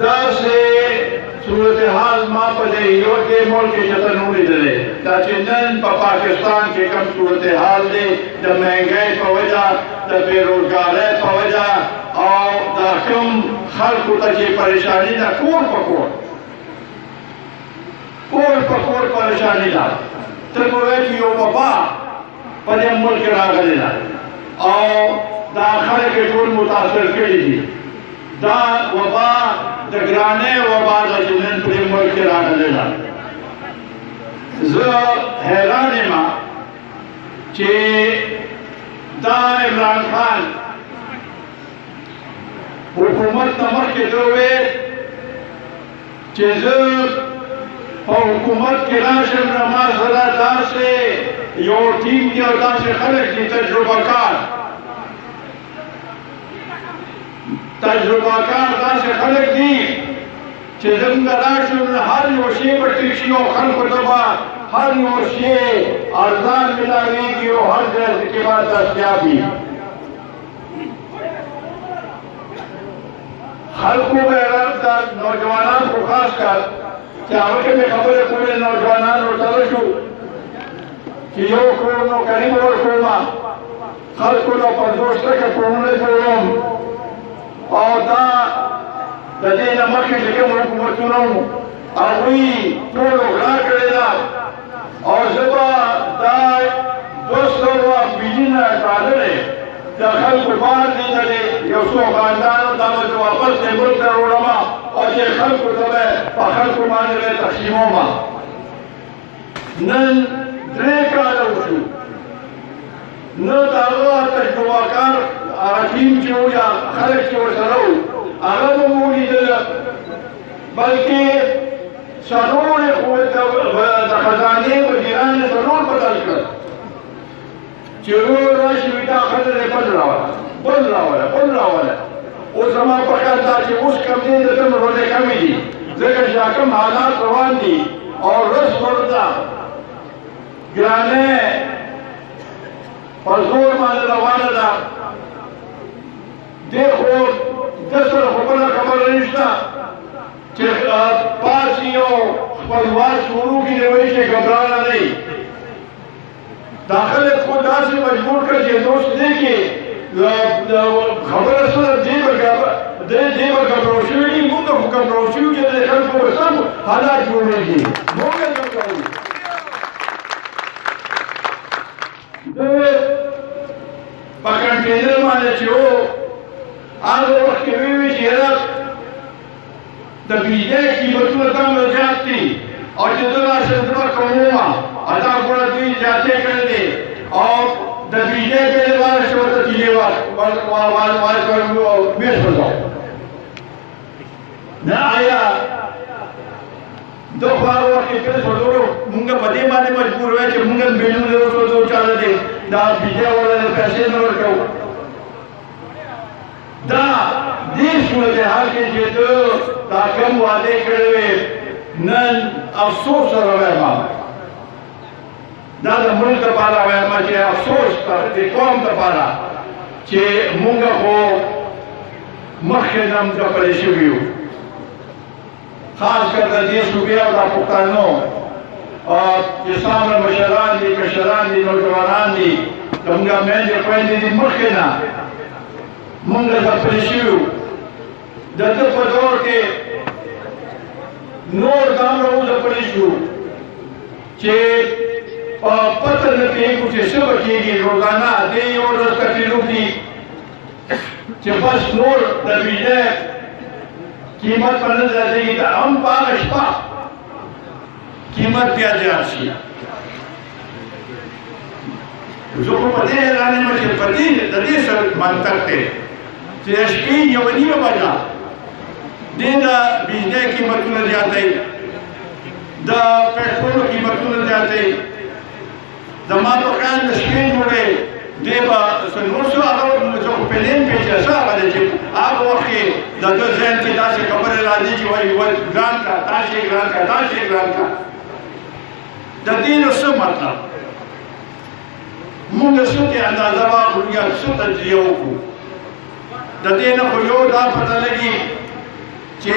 داسې صورتحال ما په دې یو کې ملک کې چېرته نه لیدلی دا چې نن په پاکستان کې کوم صورتحال دی د مهنګۍ په وجه د بېروزګارۍ په وجه او دا کوم خلکو ته چې پریشاني ده کور په کور پریشاني ده ته به وایې چې یو وبا په دې ملک کې راغلې ده او دا خلک یې ټول متاثر کړي دي دا وبا د ګرانۍ وبا ده چې نن په دې ملک کې راغلې ده زه حیران یم چې دا عمران خان حکومت نه مخکې ده وویل چې زه په حکومت کې راشم نو ما سره داسې یو ټیم دي او داسې خلک دي تجربه کار داسې خلک دي چې زموږ راشو نو هر یو شی به ټیک شي او خلکو ته به هر یو شی ارزان ملاویږي او هر ځای کې به دستیاب وي خلکو به نوجوانان خو خاص کار چې هغه کې مې خبرې کولې نوجوانان ورسره شو چې یو کور نوکري به ورکوم خلکو له 50 ټکه کورونه جوړوم او دا د دې نه مخکې چې کوم حکومتونه وو هغوی ټولو غلا کړې ده او زه به دا 200 میلیونه ډالرې د خلکو بار لیدلې یو څو خاندانو ته به زه واپس دې ملک ته وړم او چې خلکو ته به په خلکو باندې به تقسیموم نن 3 کاله وشو نه د هغه تجربه کار ټیم چې و یا خلک چې ورسره وو هغه به مو ولیدله بلکې څلور یې خو د خزانې وزیران یې څلور بدل کړل چې ورور راشي وي دا ښځه دی بل راوله اوس زما په خیال دا چې اوس کم دی د ده روزې کمې دي ځکه چې دا کوم حالات روان دي او رس ورته ګرانۍ په زور باندې روانه ده دې خو ده سره خو بله خبره نشته چې پاڅي او خپلوان شروع کړي دی وایي چې ګبرانه دی دا خلک خو داسې مجبور کړه چې دوست دی کې خبره سره دې به ګبراو شوي دي مونږ خو ګبراو شوي چې د خلکو به سم حالات جوړېږي مونږ یې ګبراو په کنټینر باندې چې و هغه وخت کې ویې چې یاره د بجلی قیمتونه دومره زیات دي او چې زه راشم زه به کومه دا ګوره دوی زیاتې کړې دي او د بجلی بلې باندې چې ورته تیلې ویش وځو نه آیا دو خو هغه وخت کې پیسې ورکړو مونږ په دې باندې مجبور وای چې مونږ بیلونه ورکړو چاله دي دا بجلی والا پیسې نه ورکوو دا دې صورتحال کې چې ده دا کوم وعدې کړې وې نن افسوس سره وایم دا د ملک لپاره وایم چې افسوس د قوم لپاره چې مونږ خو مخکې نه ځپلي شوي یو خاص کر د دې صوبې او د پښتنو چې څومره مشران دي کشران دي نوجوانان دي زموږ میندې خویندې دي مخکې نه مونږ ځپلي شوي یو د ده په دور کې نور دومره وځپلي شو چې په پته نه پوهېږو چې څه به کېږي روزانه دې یو ورځ تکلیف دي چې بس نور د بجلی قیمت په نه زیاتېږي هم په هغه شپه قیمت بیا زیات شي زه خو په دې حیران یم چې په دې د دې سره منطق دی چې د شپې یوه نیمه بجه دې د بجلی قیمتونه زیاتوي د پټرولو قیمتونه زیاتوي زما په خیال د شپې جوړې دې به نور څه هغه زه خو پلین پېژنم څه هغه دی چې هغه وخت کې د ده ذهن کې داسې خبرې راځي چې وایي ګران کړه دا شی ګران کړه دا شی ګران کړه د دې نو څه مطلب مونږ څه کې اندازه واخلو یا څه تجزیه وکړو د دې نه خو یو دا پته لګي چې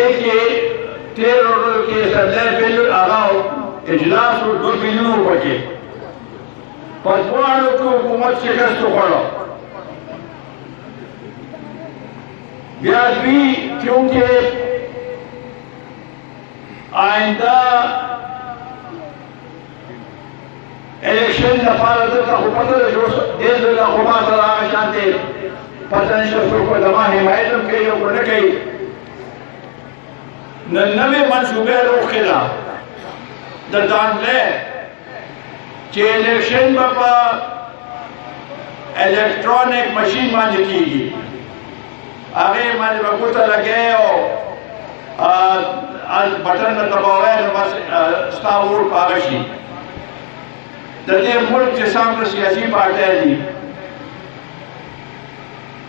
دې کې 13 ورځو کې اسمبلی بل هغه اجلاس و 2 بلونه وکړي په دواړو کې حکومت شکست وخوړه بیا دوی کیونکہ آئندہ الیکشن لپاره دلته خو پته ده چې ډېر دلته خو ما سره هغه شانتې پته نشته څوک به زما حمایت هم کوي او که نه کوي نو نوې منصوبه روښې ده د دانګلې چې الیکشن به په الیکټرانیک مشین باندې کېږي هغې باندې به ګوته لګی او بټن به دباوی نو بس ستا ووټ په هغه شي د دې ملک چې څومره سیاسي پارټۍ دي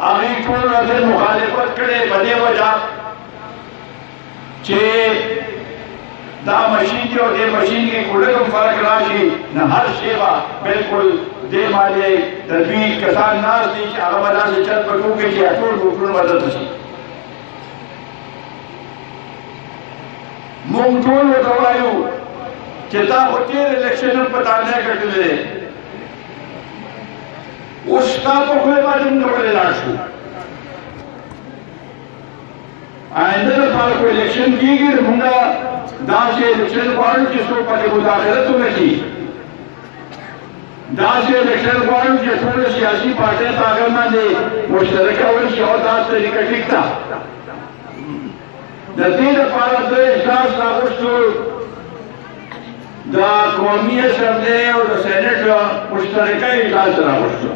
هغې ټول د مخالفت کړې په دې وجه چې دا مشین دی او دې مشین کې کوډه کوم فرق راشي نه هر شی به بالکل دې باندې د دوی کسان ناست دي چې هغه به داسې چت په ټوکې چې ټول ووټونه بدل شي موږ ټول ورته وایو چې دا خو تېر الیکشنونه په تانه ګټلې دی اوس ستا په خوی باندې موږ ولې لاړ شو آئنده لپاره خو الیکشن کېږي نو موږ داسې الیکشن غواړو چې څوک پکې مداخلت ونه کړي داسې الیکشن غواړو چې ټوله سیاسي پارټۍ په هغه باندې مشترکه ونشي او دا طریقه ټیک ده د دې لپاره د اجلاس راغوښتو د قومي اسمبلۍ او د سینټ مشترکه اجلاس راغوښتو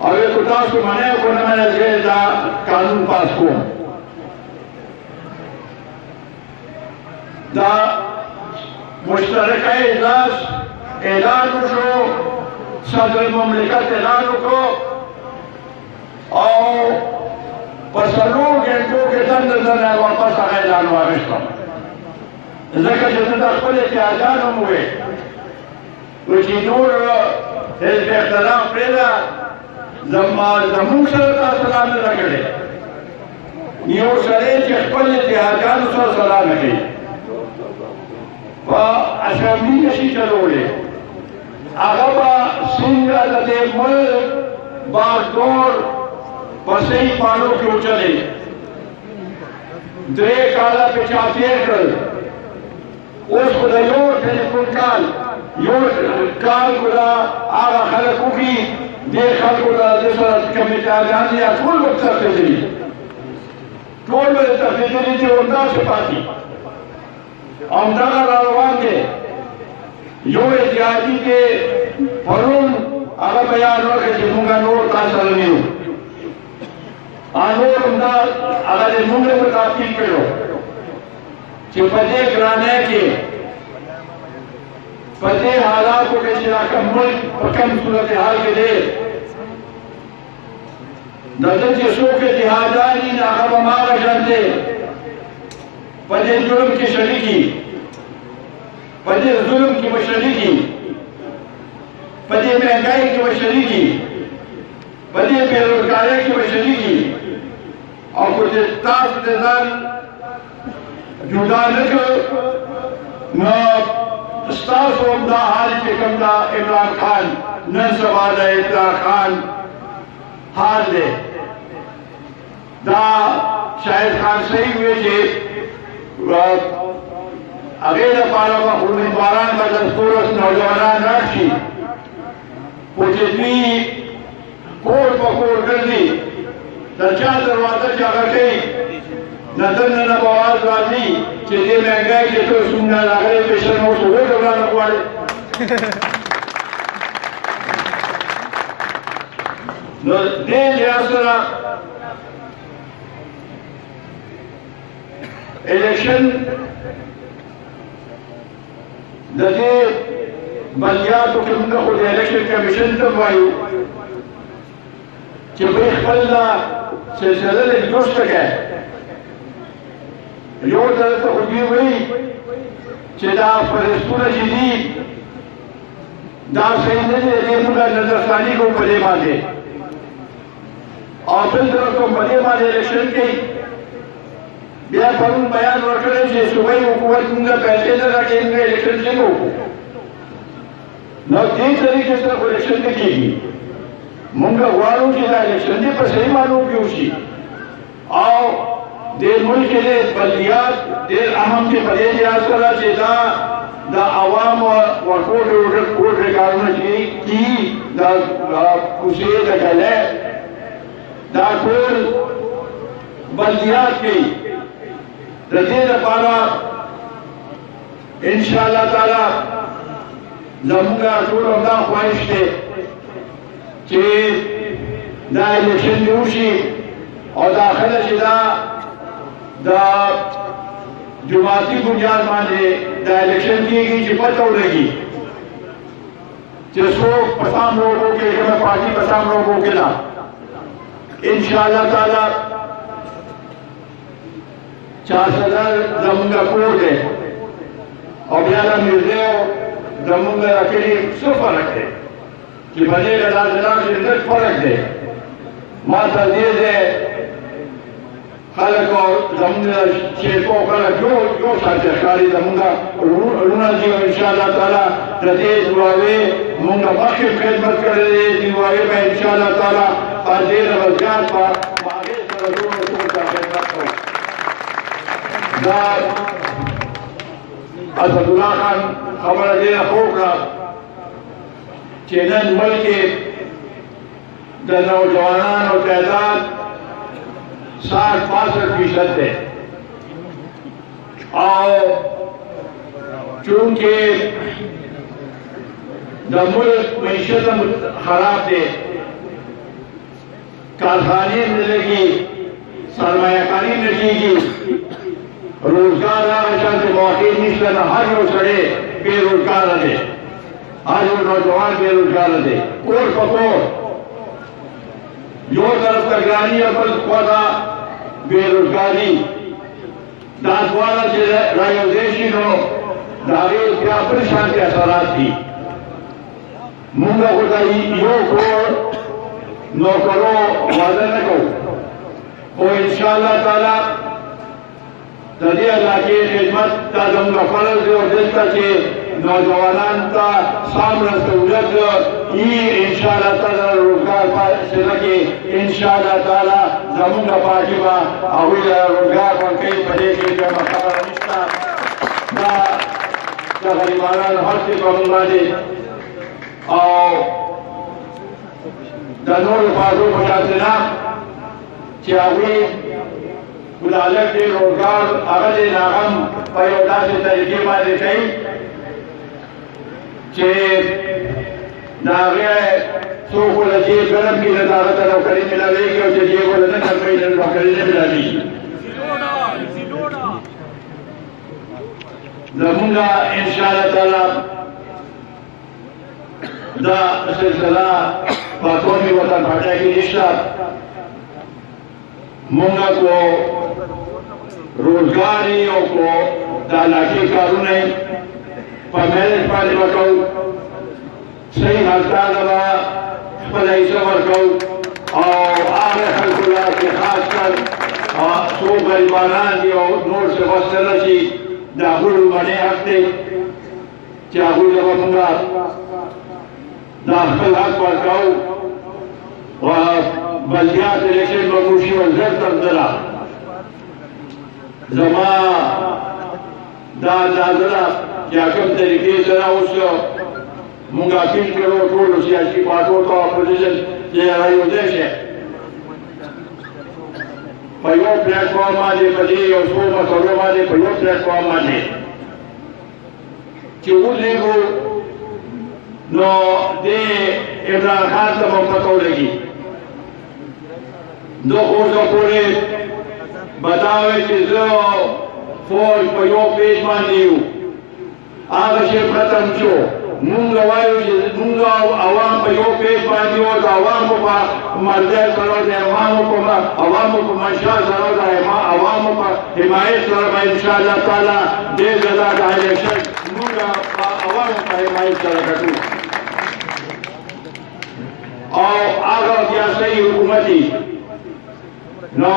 او یې که تاسو منئ او که نه منئ زه دا قانون پاس کوم دا مشترکه اجلاس اعلان وشو صدر مملکت اعلان وکړو او په 4 غنټو کې دننه واپس هغه اعلان واخیستم ځکه چې زه د خپل اتحادیان هم وویل چې نور حزب اختلاف پرېږده زموږ سره تا سلام نه ده کړې یو سړی چې خپل اتحادیانو سره سلام نه کوي په اسمبلي نشي چلولی هغه به څنګه د دې ملک باغدور په صحیح پاڼو کې وچلې 3 کاله پې چا تېر کړل اوس خو د یو ټلیفون کال یو کال خو دا هغه خلک وکړي دې خلکو ته د سره کوم اتحادیان دي ټول به تښتېدلي ټول به تښتېدلي چې همداسې پاتې همدغه را روان دی یو اتحادي کې پرون هغه بیان وکړ چې موږ نور تا سره نه یو نور همدا هغه د موږ په تعقیب کړو چې په دې ګرانۍ کې په دې حالاتو کې چې دا کوم ملک په کوم صورتحال کې دی د ده چې څوک اتحادیان دي نو هغه به هماغه شان دی په دې جرم کې شریکي په دې ظلم کې به شریکي په دې مهنګۍ کې به شریکي په دې بېروزګارۍ کې به شریکي او که تاسو د ځان جدا نه کړ نو ستاسو هم دا حال چې کوم دا عمران خان نن سبا د عمران خان حال دی دا شاهد خان صحیح وی چې هغې لپاره به امیدواران به د ټولو نوجوانان راشي خو چې دوی کور په کور ګرځي د چا دروازه چې هغه کوي نه دننه به اواز راځي چې دې مهنګۍ کې ټول څومره راغلی پیشن اوس اوږد ورانه غواړي نو دې لحاظ سره الیکشن د دې بندیاتو کې موږ خو د الیکشن کمیشن ته وایو چې دوی خپل دا سلسله لږ درسته کړي یو ځل ته خو دوی وایي چې دا فهرستونه چې دي دا صحیح نه دي دې موږ نظرثاني کوو په دې باندې او بل طرف ته په دې باندې الیکشن کوي بیا پرون بیان ورکړی چې صوبایي حکومت موږ پیسې نه راکوي موږ الیکشن څنګه وکړو نو دې طریقې سره خو الیکشن نه کېږي موږ غواړو چې دا الیکشن دې په صحیح معنو کې وشي او دې ملک کې بلدیات ډېر اهم دي په دې لحاظ سره چې دا د عوامو ورکوټ کارونه کېږي دا کوڅې د ګلۍ دا ټول بلدیات کوي د دې لپاره انشاءالله تعالی زموږ ټول همدا خواهش دی چې دا الیکشن دې وشي او داخله چې دا د جماعتي بنیاد باندې دا الیکشن کېږي چې پته ولګي چې څوک په سام لوګو کې کومه پارټي په سام لوګو کې نه انشاءالله تعالی 4000 زمونږ کور دی او بیا د میرزیو زمونږ راکړي څه فرق دی چې په دې کې دا لږ فرق دی ما ته دې دی خلک زمونږ چې کو خلک یو شانته ښکاري زمونږ وروڼه دي انشاءالله تعالی د دې دعاوې مونږ مخکې خدمت کړې دي دعاوې به انشاءالله تعالی په دې روزګار په هغې سره ټول خدمت کوو دا اسدالله خان خبره ډېره ښه وکړه چې نن ملک کې د نوجوانانو تعداد 60-65% ہے اور چونکہ ملک معیشت خراب دے کارخانے ملے گی سرمایہ کاری ملے گی روزگار آشان مواقع نشتن ہر یو سڑے بے روزگار دے ہر یو نوجوان بے روزگار دے کور پکور یو طرف تگرانی اور بل خوانا بے روزگاری دادوانا سے رایوزیشن ہو داغی کیا پریشان کے اثرات تھی مونگا خدا یو کور نوکروں وعدہ نہ کو اور انشاءاللہ تعالی تدی اللہ کی خدمت تا زمگا فرض اور دلتا کے نوجوانان تا سامنا سہولت یہ انشاءاللہ تعالی روزگار سرکی انشاءاللہ تعالی زمونگا پارٹی با اویل روزگار پر کئی پڑے کے جمع خبر نشتا دا غریبانان ہر سے پرمونگا دے اور دا نور فاضو پچاسنا چاہوی خلالت دے روزگار اغد ناغم پیودا سے طریقے مانے کئی چه داغه څوک له چې ګرم کې نظارت او کړی ملاويږي او چې ول نه کوي نه کړی نه ملاويږي زمونږه ان شاء الله تعالی دا سلسله په قومي وطن پټه کې نشته مونږه کو روزګاری او کو د علاقې کارونه پمیرش پانے بکو صحیح ہسپتال با خپل ایسا ورکو اور آغا خلق اللہ کی خاص کر سو غریبانان دی اور نور سے وصل رسی داخل بنے حق دے چاہوی جب مونگا داخل حق ورکو و بلدیات الیکشن بموشی وزر تردلا زمان دا نازلہ یا کم طریقے سره اوس مونږه اپیل کړو ټول سیاسي پارټیو ته اپوزیشن چې رايوځي شي په یو پلیټ فارم باندې په دې یو څو مسلو باندې په یو پلیټ فارم باندې چې ولېګو نو دې عمران خان ته مو پته ولګي دو اوسه پورې بداوي چې زه فوج په یو پیج باندې یو آغا شی ختم شو مونگا وایو چې مونگا عوام په یو پیج باندې او د عوامو په مرضی سره د عوامو په منشا سره د عوامو په حمایت سره به انشاءالله تعالی دې ځلا د الیکشن مونگا عوامو په حمایت سره کټو او آغا سیاسي حکومتي نو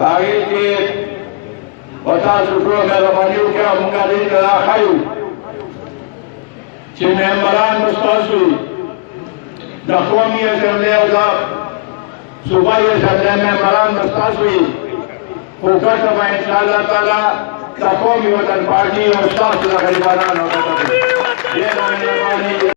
hari ke wata sutro meramani ke mungkari kala khayu ci membaran mustasu da qomi assembly da subai assembly membaran mustasu kokata ba inshallah taala da qomi watan party mustasu da garibanan hoga ye meramani